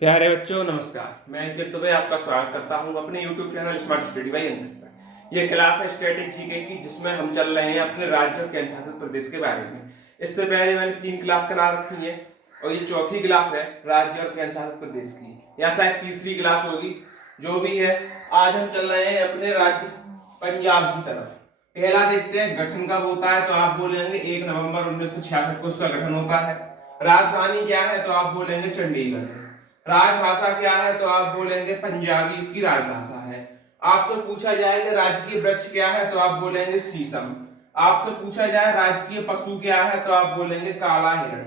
प्यारे बच्चों नमस्कार। मैं अंकित दुबे आपका स्वागत करता हूं अपने YouTube channel smart study by Ankit पर। यह क्लास है स्टैटिक जीके की, जिसमें हम चल रहे हैं अपने राज्य और केंद्र शासित प्रदेश के बारे में। इससे पहले मैंने 3 क्लास करा रखी है और ये चौथी क्लास है राज्य और केंद्र शासित प्रदेश की, या शायद तीसरी क्लास होगी। जो भी है, आज हम चल रहे हैं अपने राज्य पंजाब की तरफ। पहला देखते हैं गठन कब होता है, तो आप बोलेंगे 1 नवंबर 1966 को इसका गठन होता है। राजधानी क्या है, तो आप बोलेंगे चंडीगढ़। राजभाषा क्या है, तो आप बोलेंगे पंजाबी इसकी राजभाषा है। आपसे पूछा जाएगा राजकीय वृक्ष क्या है, तो आप बोलेंगे शीशम। आपसे पूछा जाए राजकीय पशु क्या है, तो आप बोलेंगे काला हिरण।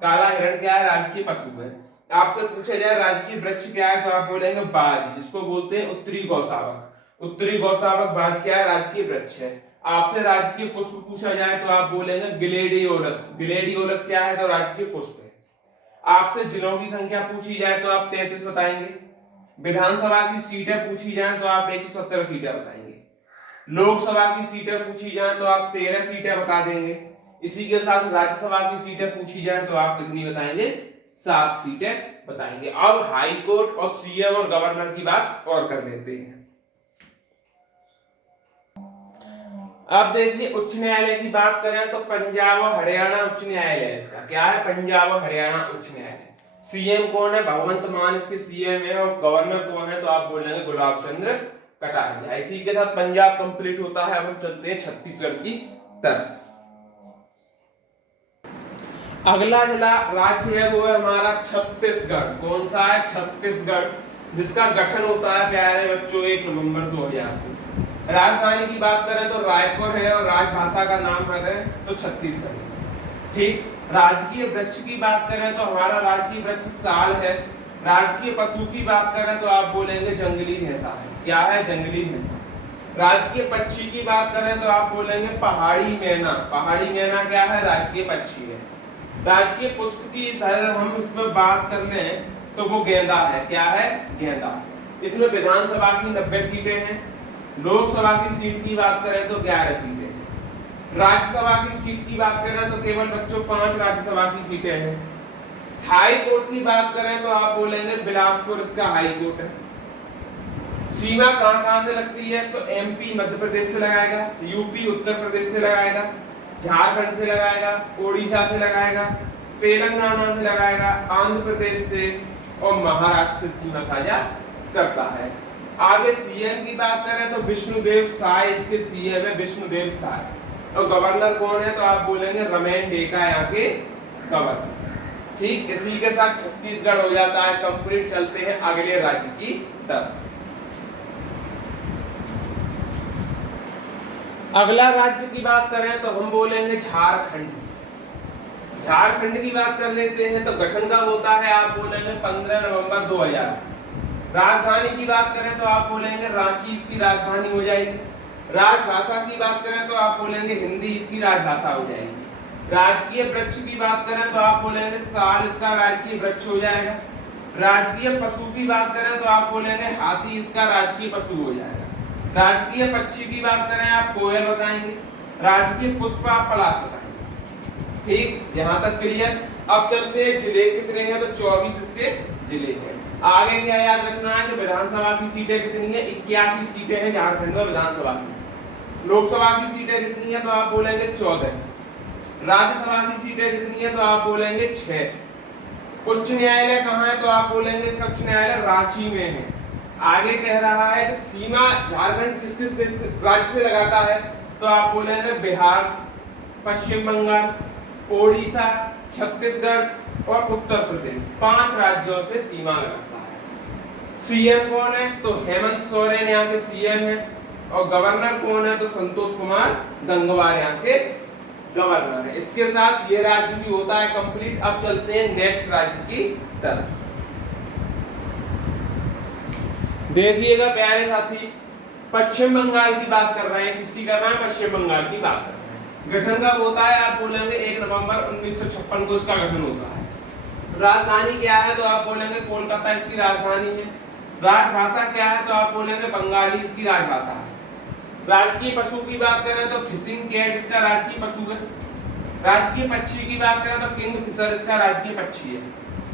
काला हिरण क्या है, राजकीय पशु है। आपसे पूछा जाए राजकीय वृक्ष क्या है, तो आप बोलेंगे बाज, जिसको बोलते हैं उत्तरी गौशावक। उत्तरी गौशावक बाज क्या है, राजकीय वृक्ष है। आपसे राजकीय पुष्प पूछा जाए तो आप बोलेंगे ग्लेडियोलस। ग्लेडियोलस क्या है, तो राजकीय पुष्प है। आपसे जिलों की संख्या पूछी जाए तो आप 33 बताएंगे। विधानसभा की सीटें पूछी जाए तो आप 170 सीटें बताएंगे। लोकसभा की सीटें पूछी जाए तो आप 13 सीटें बता देंगे। इसी के साथ राज्यसभा की सीटें पूछी जाए तो आप कितनी बताएंगे, 7 सीटें बताएंगे। अब हाई कोर्ट और सीएम और गवर्नर की बात और कर लेते हैं। अब देखिए उच्च न्यायालय की बात करें तो पंजाब और हरियाणा उच्च न्यायालय इसका क्या है, पंजाब और हरियाणा उच्च न्यायालय। सीएम कौन है, भगवंत मान इसके सीएम है। और गवर्नर कौन है, तो आप बोलेंगे गुलाब चंद्र कटारिया। इसी के साथ पंजाब कंप्लीट होता है। अब हम चलते हैं छत्तीसगढ़ की तरफ। अगला जिला राज्य है वो है हमारा छत्तीसगढ़। कौन सा है, छत्तीसगढ़, जिसका गठन होता है प्यारे बच्चों 1 नवंबर 2000 को। राजधानी की बात करें तो रायपुर है और राजभाषा का नाम है तो छत्तीसगढ़। ठीक। राजकीय वृक्ष की बात करें तो हमारा राजकीय वृक्ष साल है। राजकीय पशु की बात करें तो आप बोलेंगे जंगली भैंसा है। क्या है, जंगली भैंसा। राजकीय पक्षी की बात करें तो आप बोलेंगे पहाड़ी मैना। पहाड़ी मैना क्या है, राजकीय पक्षी है। राजकीय पुष्प की हम इसमें बात कर लें तो वो गेंदा है। क्या है, गेंदा। इसमें विधानसभा की 90 सीटें हैं। लोकसभा की सीट की बात करें तो 11 सीटें हैं। राज्यसभा की सीट की बात करें तो केवल बच्चों 5 राज्यसभा की सीटें हैं। हाई कोर्ट की बात करें तो आप बोलेंगे बिलासपुर इसका हाई कोर्ट है। सीमा कहां से लगती है, तो एमपी मध्य प्रदेश से लगाएगा, यूपी उत्तर प्रदेश से लगाएगा, झारखंड से लगाएगा, ओडिशा से लगाएगा, तेलंगाना से लगाएगा, आंध्र प्रदेश से और महाराष्ट्र से सीमा साझा करता है। आगे सीएम की बात करें तो विष्णुदेव साय इसके सीएम है, विष्णुदेव साय। और गवर्नर कौन है, तो आप बोलेंगे रमेन डेका यहाँ के गवर्नर। ठीक। इसी के साथ छत्तीसगढ़ हो जाता है कंप्लीट। चलते हैं अगले राज्य की तरफ। अगला राज्य की बात करें तो हम बोलेंगे झारखंड। झारखंड की बात कर लेते हैं तो गठन कब होता है, आप बोलेंगे 15 नवंबर 2000। राजधानी की बात करें तो आप बोलेंगे रांची इसकी राजधानी हो जाएगी। राजभाषा की बात करें तो आप बोलेंगे हिंदी इसकी राजभाषा हो जाएगी। राजकीय वृक्ष की बात करें तो आप बोलेंगे साल इसका राजकीय वृक्ष हो जाएगा। राजकीय पशु की बात करें तो आप बोलेंगे हाथी इसका राजकीय पशु हो जाएगा। राजकीय पक्षी की बात करें आप कोयल बताएंगे। राजकीय पुष्प आप पलाश बताएंगे। ठीक, यहाँ तक क्लियर। अब चलते हैं जिले कितने हैं, तो 24 इसके जिले हैं। आगे क्या याद रखना है कि विधानसभा की सीटें कितनी है, 81 सीटें हैं झारखंड में विधानसभा की। लोकसभा की सीटें कितनी है, तो आप बोलेंगे 14। राज्यसभा की सीटें कितनी है, तो आप बोलेंगे 6। उच्च न्यायालय कहाँ है, तो आप बोलेंगे इसका उच्च न्यायालय रांची में है। आगे कह रहा है कि सीमा झारखंड किस किस राज्य से लगाता है, तो आप बोलेंगे बिहार, पश्चिम बंगाल, ओडिशा, छत्तीसगढ़ और उत्तर प्रदेश। 5 राज्यों से सीमा लगाता है। सीएम कौन है, तो हेमंत सोरेन यहाँ के सीएम है। और गवर्नर कौन है, तो संतोष कुमार गंगवार यहाँ के गवर्नर है। इसके साथ ये राज्य भी होता है कंप्लीट। अब चलते हैं नेक्स्ट राज्य की तरफ। देखिएगा प्यारे साथी, पश्चिम बंगाल की बात कर रहे हैं। किसकी कर रहे हैं, पश्चिम बंगाल की बात कर रहे हैं। गठन कब होता है, आप बोलेंगे 1 नवंबर 1956 को इसका गठन होता है। राजधानी क्या है, तो आप बोलेंगे कोलकाता इसकी राजधानी है। राजभाषा क्या है, तो आप बोलेंगे बंगाली इसकी राजभाषा है। राजकीय पशु की बात करें तो फिशिंग कैट इसका राजकीय पशु है। राजकीय पक्षी की बात करें तो किंग फिशर इसका राजकीय पक्षी है।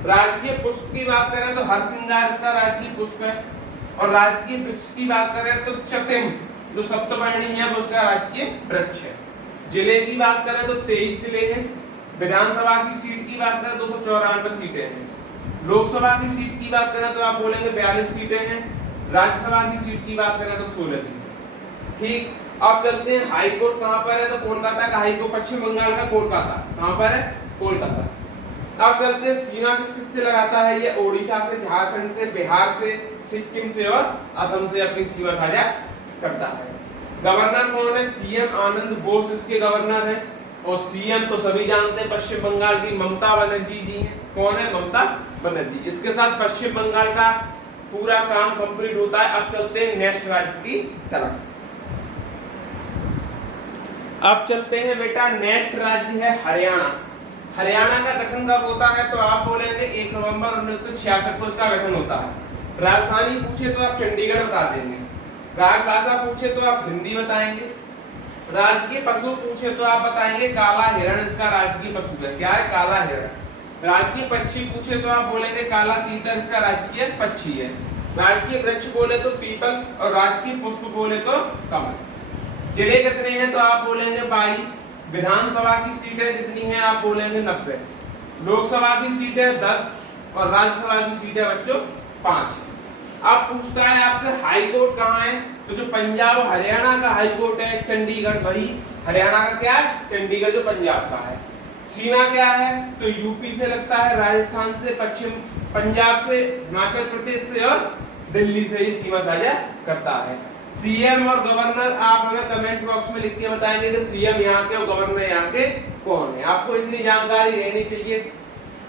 राजकीय पुष्प की बात करें तो हरसिंगार इसका राजकीय पुष्प है। और राजकीय वृक्ष की बात करें तो चतिम जो सप्तपर्णी है वो उसका राजकीय वृक्ष है। जिले की बात करें तो 23 जिले हैं। विधानसभा की सीट की बात करें तो 294 सीटें हैं। लोकसभा की सीट की बात करें तो आप बोलेंगे 42 सीटें हैं। राज्यसभा की सीट की बात करें तो 16 सीटें। ठीक, अब चलते हैं हाई कोर्ट कहां पर है, तो कोलकाता का हाई कोर्ट, पश्चिम बंगाल का कोलकाता कहां पर है, कोलकाता। अब चलते हैं सीमा किस किस से लगाता है, ये ओडिशा से, झारखंड से, बिहार से, सिक्किम से और असम से अपनी सीमा साझा करता है। गवर्नर कौन है, सीएम आनंद बोस इसके गवर्नर हैं। और सीएम तो सभी जानते हैं पश्चिम बंगाल की ममता बनर्जी जी हैं। कौन है, ममता बनर्जी। इसके साथ पश्चिम बंगाल का पूरा काम कंप्लीट होता है। अब चलते हैं नेक्स्ट राज्य की तरफ। अब चलते हैं बेटा, नेक्स्ट राज्य है हरियाणा। हरियाणा का गठन कब होता है, तो आप बोलेंगे 1 नवंबर 1966 को इसका गठन होता है। राजधानी पूछे तो आप चंडीगढ़ बता देंगे। राजभाषा पूछे तो आप हिंदी बताएंगे। राजकीय पशु पूछे तो आप बताएंगे काला हिरण इसका राजकीय पशु है। क्या है, काला हिरण। राजकीय पक्षी पूछे तो आप बोलेंगे काला तीतर इसका राजकीय पक्षी है। राजकीय वृक्ष बोले तो पीपल और राजकीय पुष्प बोले तो कमल। जिले कितने हैं, तो आप बोलेंगे 22। विधानसभा की सीटें कितनी हैं, आप बोलेंगे 90। लोकसभा की सीटें 10 और राज्यसभा की सीटें बच्चों 5। अब पूछता है आपसे हाई कोर्ट कहाँ है, तो जो पंजाब और हरियाणा का हाई कोर्ट है चंडीगढ़, वही हरियाणा का क्या है, चंडीगढ़ जो पंजाब का है। सीमा क्या है, तो यूपी से लगता है, राजस्थान से, पश्चिम पंजाब से, हिमाचल प्रदेश से और दिल्ली से ये सीमा साझा करता है। सीएम और गवर्नर आप हमें कमेंट बॉक्स में लिख के बताएंगे कि सीएम यहाँ के और गवर्नर यहाँ के कौन है। आपको इतनी जानकारी रहनी चाहिए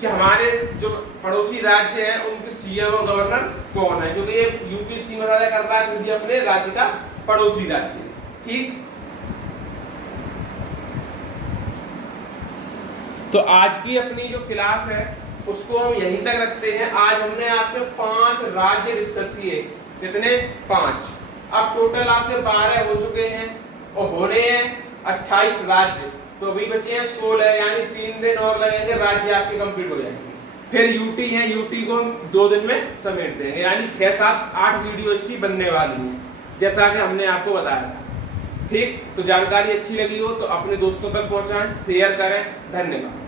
कि हमारे जो पड़ोसी राज्य हैं उनके सीएम और गवर्नर कौन है, क्योंकि ये यूपी सीमा साझा करता है क्योंकि अपने राज्य का पड़ोसी राज्य है। ठीक, तो आज की अपनी जो क्लास है उसको हम यहीं तक रखते हैं। आज हमने आपके 5 राज्य डिस्कस किए। कितने, 5। अब टोटल आपके 12 हो चुके हैं और होने हैं 28 राज्य। तो अभी बचे हैं 16, यानी 3 दिन और लगेंगे, राज्य आपके कंप्लीट हो जाएंगे। फिर यूटी है, यूटी को हम 2 दिन में समेट देंगे, यानी 6, 7, 8 वीडियो इसकी बनने वाली है, जैसा कि हमने आपको बताया था। ठीक, तो जानकारी अच्छी लगी हो तो अपने दोस्तों तक पहुंचाएं, शेयर करें। धन्यवाद।